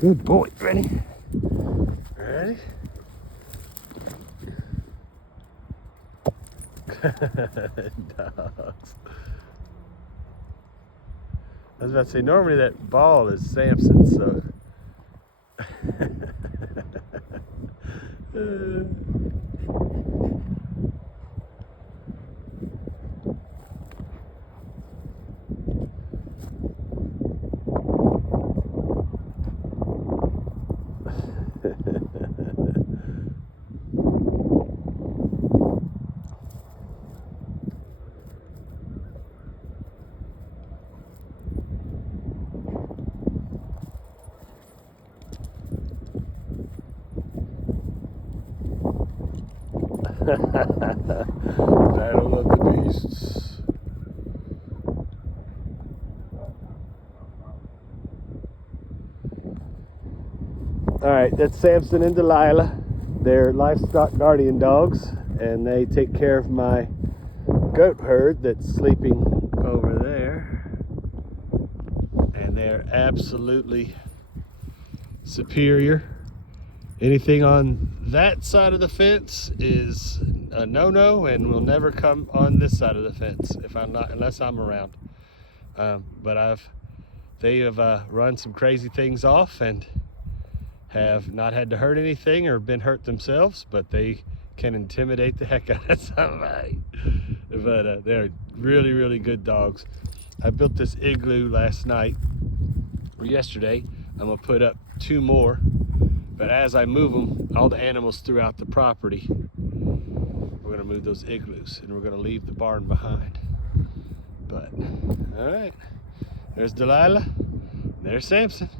Good boy. Ready? Ready? Dogs. I was about to say, normally that ball is Samson, so. Battle of the Beasts. All right, that's Samson and Delilah. They're livestock guardian dogs, and they take care of my goat herd that's sleeping over there. And they're absolutely superior. Anything on that side of the fence is a no-no and will never come on this side of the fence unless I'm around. But they have run some crazy things off and have not had to hurt anything or been hurt themselves, but they can intimidate the heck out of somebody. But they're really, really good dogs. I built this igloo last night or yesterday. I'm gonna put up 2 more. But as I move them, all the animals throughout the property, we're gonna move those igloos and we're gonna leave the barn behind. But, all right, there's Delilah, there's Samson.